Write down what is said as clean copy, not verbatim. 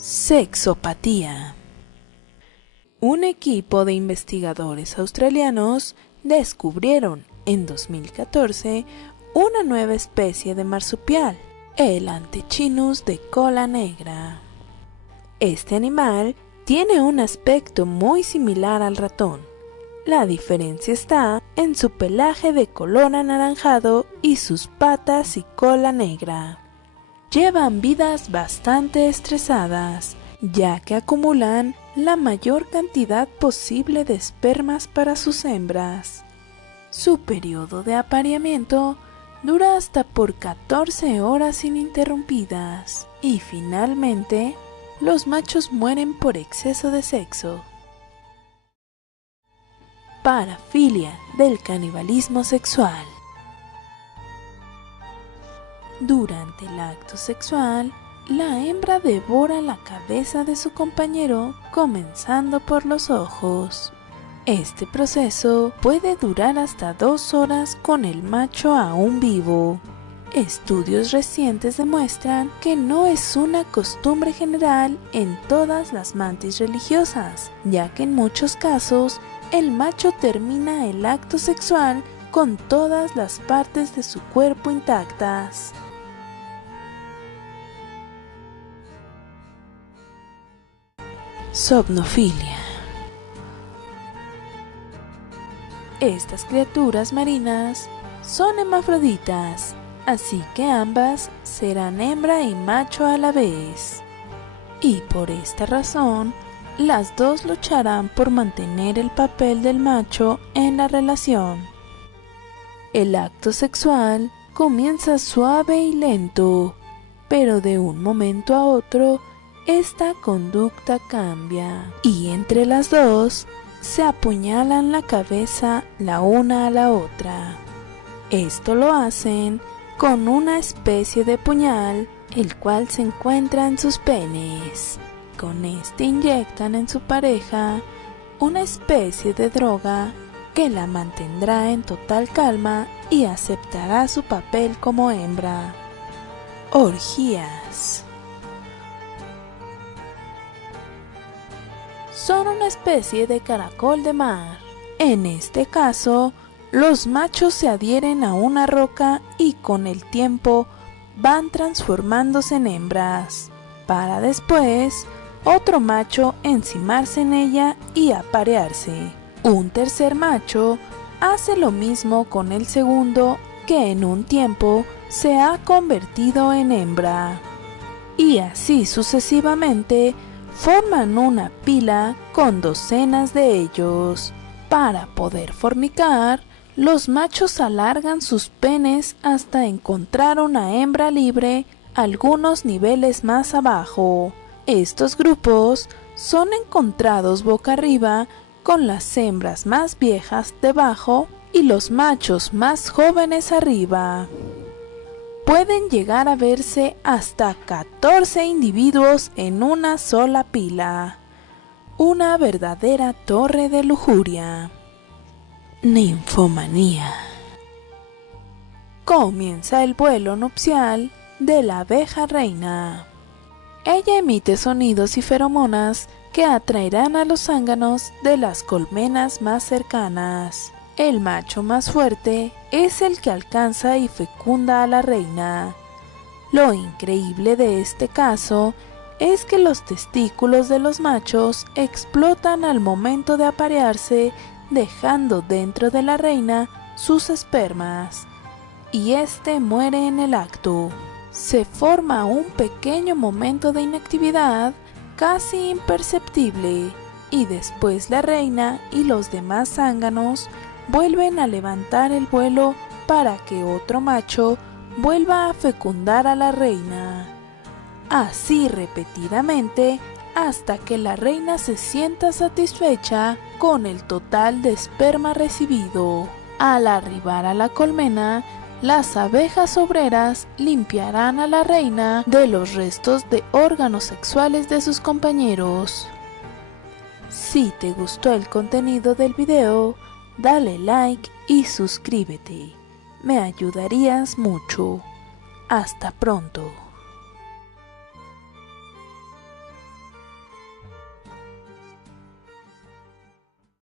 Sexopatía. Un equipo de investigadores australianos descubrieron en 2014 una nueva especie de marsupial, el Antechinus de cola negra. Este animal tiene un aspecto muy similar al ratón. La diferencia está en su pelaje de color anaranjado y sus patas y cola negra. Llevan vidas bastante estresadas, ya que acumulan la mayor cantidad posible de espermas para sus hembras. Su periodo de apareamiento dura hasta por 14 horas ininterrumpidas y finalmente los machos mueren por exceso de sexo. Parafilia del canibalismo sexual. Durante el acto sexual, la hembra devora la cabeza de su compañero, comenzando por los ojos. Este proceso puede durar hasta 2 horas con el macho aún vivo. Estudios recientes demuestran que no es una costumbre general en todas las mantis religiosas, ya que en muchos casos el macho termina el acto sexual con todas las partes de su cuerpo intactas. Somnofilia. Estas criaturas marinas son hermafroditas, así que ambas serán hembra y macho a la vez. Y por esta razón, las dos lucharán por mantener el papel del macho en la relación. El acto sexual comienza suave y lento, pero de un momento a otro, esta conducta cambia y entre las dos se apuñalan la cabeza la una a la otra. Esto lo hacen con una especie de puñal, el cual se encuentra en sus penes. Con este inyectan en su pareja una especie de droga que la mantendrá en total calma y aceptará su papel como hembra. Orgías. Son una especie de caracol de mar. En este caso, los machos se adhieren a una roca y con el tiempo van transformándose en hembras, para después otro macho encimarse en ella y aparearse. Un tercer macho hace lo mismo con el segundo, que en un tiempo se ha convertido en hembra. Y así sucesivamente forman una pila con docenas de ellos. Para poder fornicar, los machos alargan sus penes hasta encontrar una hembra libre algunos niveles más abajo. Estos grupos son encontrados boca arriba con las hembras más viejas debajo y los machos más jóvenes arriba. Pueden llegar a verse hasta 14 individuos en una sola pila. Una verdadera torre de lujuria. Ninfomanía. Comienza el vuelo nupcial de la abeja reina. Ella emite sonidos y feromonas que atraerán a los zánganos de las colmenas más cercanas. El macho más fuerte es el que alcanza y fecunda a la reina. Lo increíble de este caso es que los testículos de los machos explotan al momento de aparearse, dejando dentro de la reina sus espermas, y éste muere en el acto. Se forma un pequeño momento de inactividad casi imperceptible, y después la reina y los demás zánganos vuelven a levantar el vuelo para que otro macho vuelva a fecundar a la reina. Así repetidamente hasta que la reina se sienta satisfecha con el total de esperma recibido. Al arribar a la colmena, las abejas obreras limpiarán a la reina de los restos de órganos sexuales de sus compañeros. Si te gustó el contenido del video, dale like y suscríbete. Me ayudarías mucho. Hasta pronto.